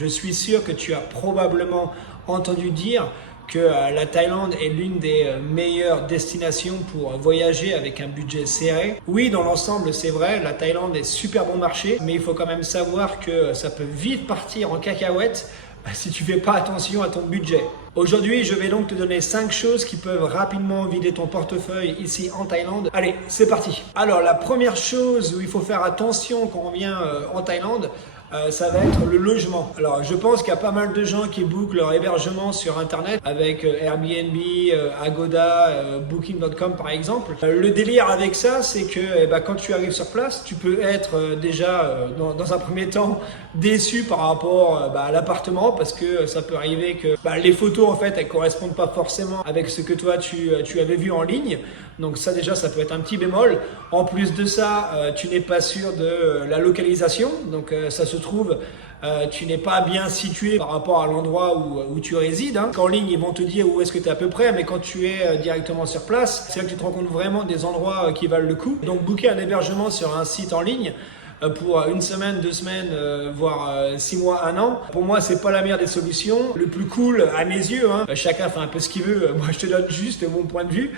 Je suis sûr que tu as probablement entendu dire que la Thaïlande est l'une des meilleures destinations pour voyager avec un budget serré. Oui, dans l'ensemble, c'est vrai, la Thaïlande est super bon marché, mais il faut quand même savoir que ça peut vite partir en cacahuète si tu fais pas attention à ton budget. Aujourd'hui, je vais donc te donner 5 choses qui peuvent rapidement vider ton portefeuille ici en Thaïlande. Allez, c'est parti. Alors, la première chose où il faut faire attention quand on vient en Thaïlande, ça va être le logement. Alors, je pense qu'il y a pas mal de gens qui bookent leur hébergement sur Internet avec Airbnb, Agoda, Booking.com par exemple. Le délire avec ça, c'est que quand tu arrives sur place, tu peux être déjà dans un premier temps déçu par rapport à l'appartement parce que ça peut arriver que les photos en fait elles correspondent pas forcément avec ce que toi tu avais vu en ligne. Donc ça déjà ça peut être un petit bémol. En plus de ça, tu n'es pas sûr de la localisation. Donc ça se trouve tu n'es pas bien situé par rapport à l'endroit où tu résides. En ligne, ils vont te dire où est-ce que tu es à peu près, mais quand tu es directement sur place, c'est là que tu te rends compte vraiment des endroits qui valent le coup. Donc booker un hébergement sur un site en ligne pour une semaine, 2 semaines, voire 6 mois, 1 an. Pour moi, c'est pas la meilleure des solutions. Le plus cool, à mes yeux, chacun fait un peu ce qu'il veut. Moi, je te donne juste mon point de vue.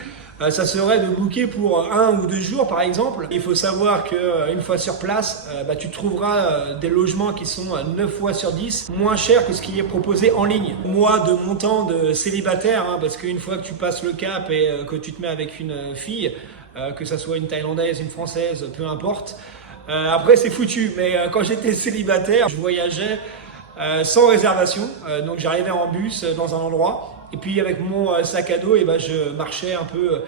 Ça serait de booker pour 1 ou 2 jours, par exemple. Il faut savoir qu'une fois sur place, tu trouveras des logements qui sont 9 fois sur 10 moins chers que ce qui est proposé en ligne. Moi, de mon temps de célibataire, parce qu'une fois que tu passes le cap et que tu te mets avec une fille, que ça soit une Thaïlandaise, une Française, peu importe, après c'est foutu, mais quand j'étais célibataire, je voyageais sans réservation, donc j'arrivais en bus dans un endroit et puis avec mon sac à dos je marchais un peu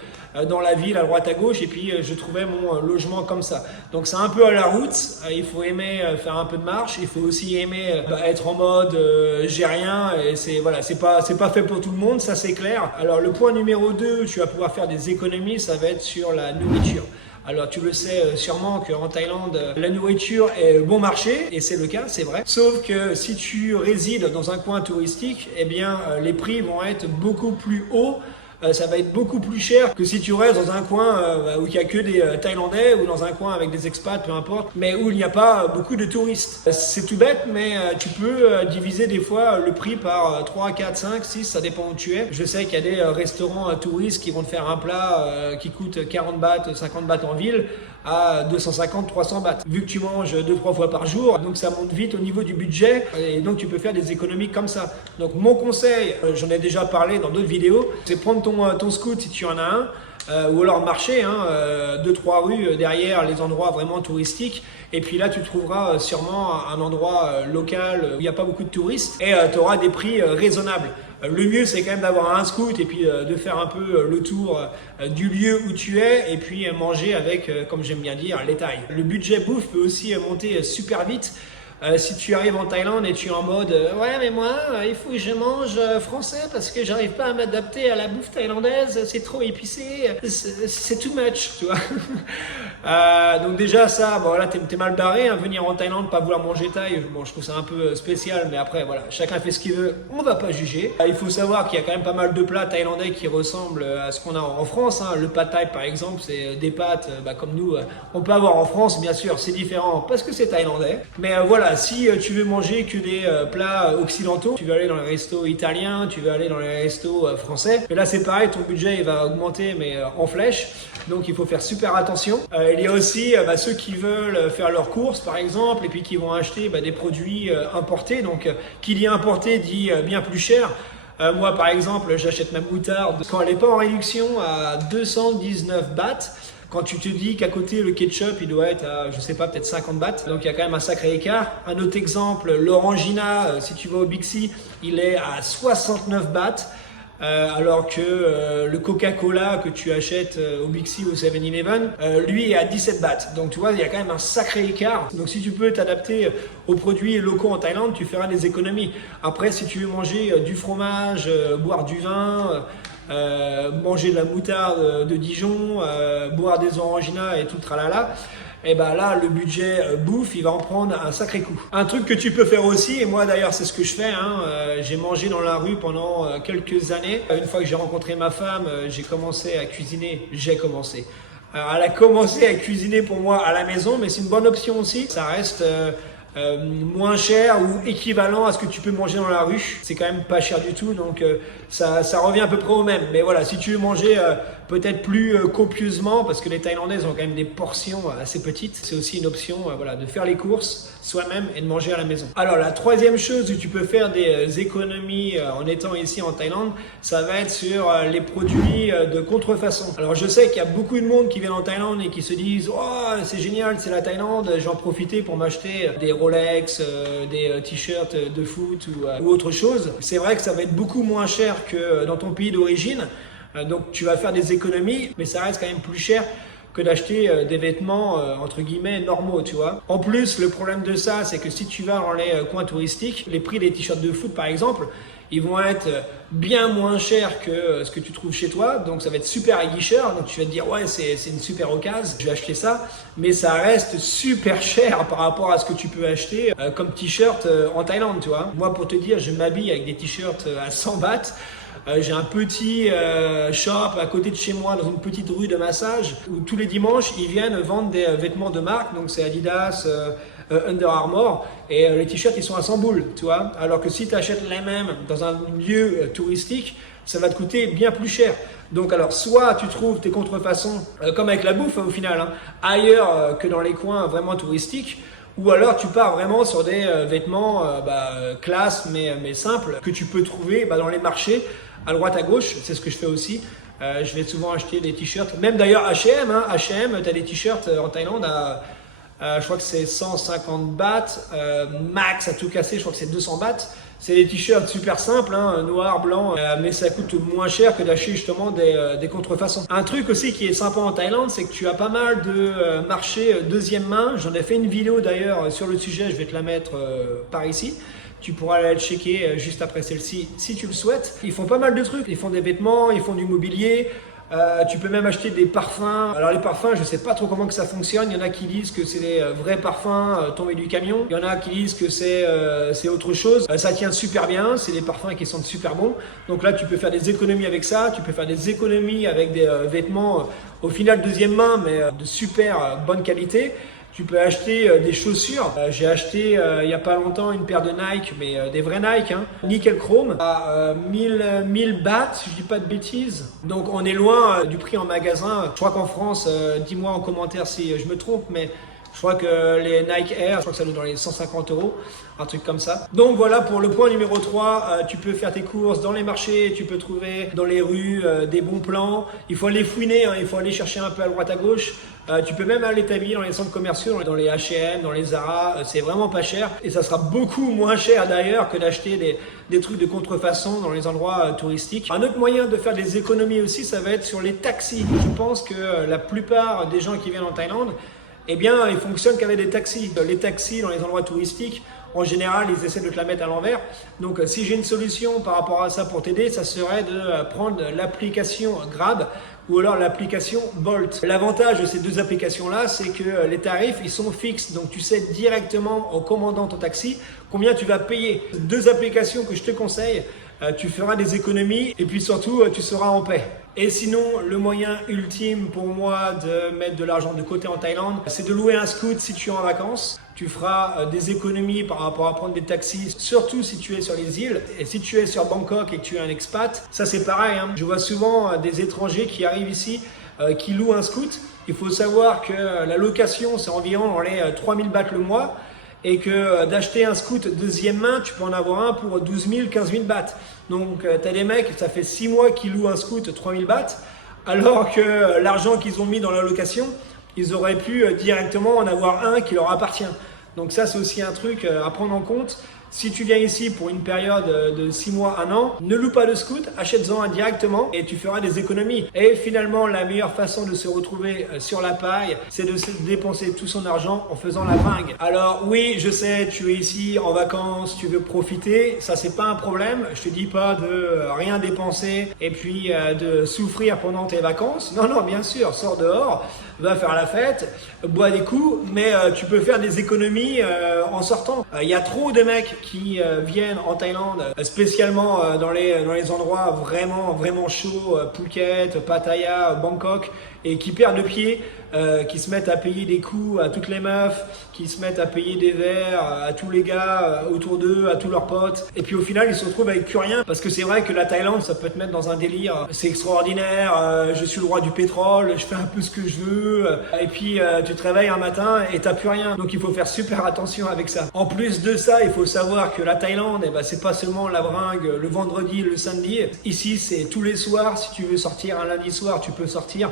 dans la ville à droite à gauche et puis je trouvais mon logement comme ça. Donc c'est un peu à la route, il faut aimer faire un peu de marche, il faut aussi aimer être en mode j'ai rien et c'est pas fait pour tout le monde, ça c'est clair. Alors le point numéro 2 où tu vas pouvoir faire des économies, ça va être sur la nourriture. Alors tu le sais sûrement qu'en Thaïlande, la nourriture est bon marché, et c'est le cas, c'est vrai. Sauf que si tu résides dans un coin touristique, les prix vont être beaucoup plus hauts. Ça va être beaucoup plus cher que si tu restes dans un coin où il n'y a que des Thaïlandais ou dans un coin avec des expats, peu importe, mais où il n'y a pas beaucoup de touristes. C'est tout bête, mais tu peux diviser des fois le prix par 3, 4, 5, 6, ça dépend où tu es. Je sais qu'il y a des restaurants touristes qui vont te faire un plat qui coûte 40 bahts, 50 bahts en ville à 250, 300 bahts. Vu que tu manges 2-3 fois par jour, donc ça monte vite au niveau du budget et donc tu peux faire des économies comme ça. Donc mon conseil, j'en ai déjà parlé dans d'autres vidéos, c'est prendre ton scoot si tu en as un, ou alors marcher 2-3 rues derrière les endroits vraiment touristiques, et puis là tu trouveras sûrement un endroit local où il n'y a pas beaucoup de touristes et tu auras des prix raisonnables. Le mieux c'est quand même d'avoir un scoot et puis de faire un peu le tour du lieu où tu es et puis manger avec, comme j'aime bien dire, les Thaïs. Le budget bouffe peut aussi monter super vite. Si tu arrives en Thaïlande et tu es en mode ouais mais moi il faut que je mange français parce que j'arrive pas à m'adapter à la bouffe thaïlandaise, c'est trop épicé, c'est too much, tu vois. Donc déjà ça, là t'es mal barré, venir en Thaïlande, pas vouloir manger thaï, je trouve ça un peu spécial, mais après voilà, chacun fait ce qu'il veut, on va pas juger. Il faut savoir qu'il y a quand même pas mal de plats thaïlandais qui ressemblent à ce qu'on a en France, le pad thaï par exemple, c'est des pâtes comme nous, on peut avoir en France, bien sûr c'est différent parce que c'est thaïlandais, mais voilà. Si tu veux manger que des plats occidentaux, tu veux aller dans les restos italiens, tu veux aller dans les restos français. Et là c'est pareil, ton budget il va augmenter mais en flèche. Donc il faut faire super attention. Il y a aussi ceux qui veulent faire leurs courses par exemple et puis qui vont acheter des produits importés. Donc qui dit importé dit bien plus cher. Moi par exemple j'achète ma moutarde quand elle n'est pas en réduction à 219 bahts. Quand tu te dis qu'à côté le ketchup il doit être à, je sais pas, peut-être 50 bahts, donc il y a quand même un sacré écart. Un autre exemple, l'Orangina, si tu vas au Bixi, il est à 69 bahts, alors que le Coca-Cola que tu achètes au Bixi ou au 7-Eleven, lui est à 17 bahts. Donc tu vois, il y a quand même un sacré écart. Donc si tu peux t'adapter aux produits locaux en Thaïlande, tu feras des économies. Après, si tu veux manger du fromage, boire du vin, manger de la moutarde de Dijon, boire des oranginas et tout tralala, et là le budget bouffe il va en prendre un sacré coup. Un truc que tu peux faire aussi, et moi d'ailleurs c'est ce que je fais, j'ai mangé dans la rue pendant quelques années. Une fois que j'ai rencontré ma femme, j'ai commencé à cuisiner, alors, elle a commencé à cuisiner pour moi à la maison, mais c'est une bonne option aussi. Ça reste moins cher ou équivalent à ce que tu peux manger dans la rue. C'est quand même pas cher du tout, donc ça revient à peu près au même. Mais voilà, si tu veux manger peut-être plus copieusement, parce que les Thaïlandaises ont quand même des portions assez petites, c'est aussi une option voilà, de faire les courses soi-même et de manger à la maison. Alors la troisième chose où tu peux faire des économies en étant ici en Thaïlande, ça va être sur les produits de contrefaçon. Alors je sais qu'il y a beaucoup de monde qui vient en Thaïlande et qui se disent « Oh, c'est génial, c'est la Thaïlande, j'en profiter pour m'acheter des Rolex, des t-shirts de foot ou autre chose. » C'est vrai que ça va être beaucoup moins cher que dans ton pays d'origine, donc tu vas faire des économies, mais ça reste quand même plus cher que d'acheter des vêtements entre guillemets normaux, tu vois. En plus, le problème de ça, c'est que si tu vas dans les coins touristiques, les prix des t-shirts de foot par exemple, ils vont être bien moins chers que ce que tu trouves chez toi, donc ça va être super aguicheur, donc tu vas te dire ouais c'est une super occasion, je vais acheter ça, mais ça reste super cher par rapport à ce que tu peux acheter comme t-shirt en Thaïlande, tu vois. Moi pour te dire, je m'habille avec des t-shirts à 100 bahts. J'ai un petit shop à côté de chez moi dans une petite rue de massage où tous les dimanches ils viennent vendre des vêtements de marque, donc c'est Adidas, Under Armour, et les t-shirts ils sont à 100 boules, tu vois. Alors que si tu achètes les mêmes dans un lieu touristique, ça va te coûter bien plus cher. Donc alors soit tu trouves tes contrefaçons comme avec la bouffe au final, hein, ailleurs que dans les coins vraiment touristiques, ou alors tu pars vraiment sur des vêtements classe mais simples que tu peux trouver dans les marchés à droite à gauche. C'est ce que je fais aussi. Je vais souvent acheter des t-shirts, même d'ailleurs H&M, hein. H&M, tu as des t-shirts en Thaïlande à je crois que c'est 150 bahts, max à tout casser, je crois que c'est 200 bahts. C'est des t-shirts super simples, hein, noir, blanc, mais ça coûte moins cher que d'acheter justement des contrefaçons. Un truc aussi qui est sympa en Thaïlande, c'est que tu as pas mal de marchés deuxième main. J'en ai fait une vidéo d'ailleurs sur le sujet, je vais te la mettre par ici. Tu pourras aller checker juste après celle-ci si tu le souhaites. Ils font pas mal de trucs, ils font des vêtements, ils font du mobilier. Tu peux même acheter des parfums. Alors les parfums, je sais pas trop comment que ça fonctionne. Il y en a qui disent que c'est des vrais parfums tombés du camion. Il y en a qui disent que c'est autre chose. Ça tient super bien. C'est des parfums qui sont super bons. Donc là, tu peux faire des économies avec ça. Tu peux faire des économies avec des vêtements au final deuxième main, mais de super bonne qualité. Tu peux acheter des chaussures. J'ai acheté il n'y a pas longtemps une paire de Nike, mais des vrais Nike, hein, nickel chrome, à 1000 bahts, si je dis pas de bêtises. Donc on est loin du prix en magasin. Je crois qu'en France, dis-moi en commentaire si je me trompe, mais je crois que les Nike Air, je crois que ça doit être dans les 150 €, un truc comme ça. Donc voilà pour le point numéro 3, tu peux faire tes courses dans les marchés, tu peux trouver dans les rues des bons plans. Il faut aller fouiner, hein, il faut aller chercher un peu à droite à gauche. Tu peux même aller t'habiller dans les centres commerciaux, dans les H&M, dans les Zara, c'est vraiment pas cher. Et ça sera beaucoup moins cher d'ailleurs que d'acheter des trucs de contrefaçon dans les endroits touristiques. Un autre moyen de faire des économies aussi, ça va être sur les taxis. Je pense que la plupart des gens qui viennent en Thaïlande, eh bien, ils fonctionnent qu'avec des taxis. Les taxis dans les endroits touristiques, en général, ils essaient de te la mettre à l'envers. Donc, si j'ai une solution par rapport à ça pour t'aider, ça serait de prendre l'application Grab ou alors l'application Bolt. L'avantage de ces deux applications-là, c'est que les tarifs, ils sont fixes. Donc, tu sais directement en commandant ton taxi combien tu vas payer. Deux applications que je te conseille. Tu feras des économies et puis surtout, tu seras en paix. Et sinon, le moyen ultime pour moi de mettre de l'argent de côté en Thaïlande, c'est de louer un scoot si tu es en vacances. Tu feras des économies par rapport à prendre des taxis, surtout si tu es sur les îles. Et si tu es sur Bangkok et que tu es un expat, ça c'est pareil, hein. Je vois souvent des étrangers qui arrivent ici, qui louent un scoot. Il faut savoir que la location, c'est environ dans les 3000 bahts le mois. Et que d'acheter un scoot deuxième main, tu peux en avoir un pour 12 000, 15 000 bahts. Donc tu as des mecs, ça fait 6 mois qu'ils louent un scoot 3 000 bahts, alors que l'argent qu'ils ont mis dans la location, ils auraient pu directement en avoir un qui leur appartient. Donc ça c'est aussi un truc à prendre en compte. Si tu viens ici pour une période de 6 mois, 1 an, ne loue pas de scoot, achète-en un directement et tu feras des économies. Et finalement, la meilleure façon de se retrouver sur la paille, c'est de se dépenser tout son argent en faisant la bringue. Alors oui, je sais, tu es ici en vacances, tu veux profiter, ça c'est pas un problème. Je te dis pas de rien dépenser et puis de souffrir pendant tes vacances. Non, non, bien sûr, sors dehors. va faire la fête, bois des coups, mais tu peux faire des économies en sortant. Il y a trop de mecs qui viennent en Thaïlande, spécialement dans les endroits vraiment chauds, Phuket, Pattaya, Bangkok, et qui perdent de pied, qui se mettent à payer des coups à toutes les meufs, qui se mettent à payer des verres à tous les gars autour d'eux, à tous leurs potes. Et puis au final, ils se retrouvent avec plus rien, parce que c'est vrai que la Thaïlande, ça peut te mettre dans un délire. C'est extraordinaire, je suis le roi du pétrole, je fais un peu ce que je veux. Et puis tu te réveilles un matin et t'as plus rien. Donc il faut faire super attention avec ça. En plus de ça, il faut savoir que la Thaïlande, eh ben, c'est pas seulement la bringue le vendredi, le samedi. Ici, c'est tous les soirs. Si tu veux sortir un lundi soir, tu peux sortir.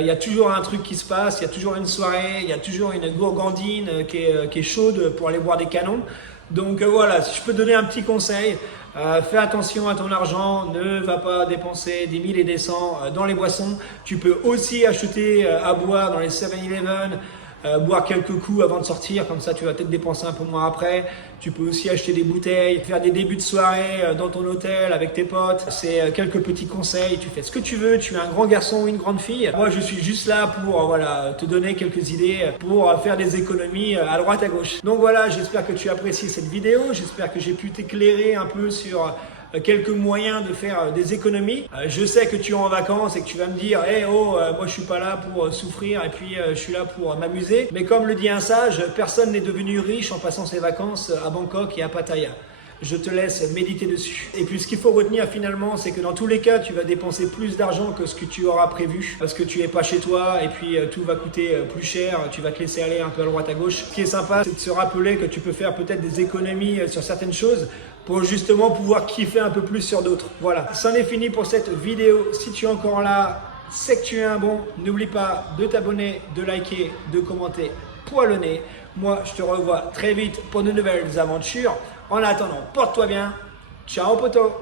Il y a toujours un truc qui se passe, il y a toujours une soirée, il y a toujours une gourgandine qui est chaude pour aller boire des canons. Donc voilà, si je peux te donner un petit conseil, fais attention à ton argent, ne va pas dépenser des 1000 et des cents dans les boissons. Tu peux aussi acheter à boire dans les 7-Eleven, boire quelques coups avant de sortir, comme ça tu vas peut-être dépenser un peu moins après. Tu peux aussi acheter des bouteilles, faire des débuts de soirée dans ton hôtel avec tes potes. C'est quelques petits conseils, tu fais ce que tu veux, tu es un grand garçon ou une grande fille. Moi je suis juste là pour voilà, te donner quelques idées pour faire des économies à droite à gauche. Donc voilà, j'espère que tu as apprécié cette vidéo, j'espère que j'ai pu t'éclairer un peu sur quelques moyens de faire des économies. Je sais que tu es en vacances et que tu vas me dire hey, oh, moi je suis pas là pour souffrir et puis je suis là pour m'amuser. Mais comme le dit un sage, personne n'est devenu riche en passant ses vacances à Bangkok et à Pattaya. Je te laisse méditer dessus. Et puis ce qu'il faut retenir finalement, c'est que dans tous les cas, tu vas dépenser plus d'argent que ce que tu auras prévu parce que tu es pas chez toi et puis tout va coûter plus cher, tu vas te laisser aller un peu à droite à gauche. Ce qui est sympa, c'est de se rappeler que tu peux faire peut-être des économies sur certaines choses pour justement pouvoir kiffer un peu plus sur d'autres. Voilà, c'en est fini pour cette vidéo. Si tu es encore là, c'est que tu es un bon. N'oublie pas de t'abonner, de liker, de commenter, poil au nez. Moi, je te revois très vite pour de nouvelles aventures. En attendant, porte-toi bien. Ciao, poto!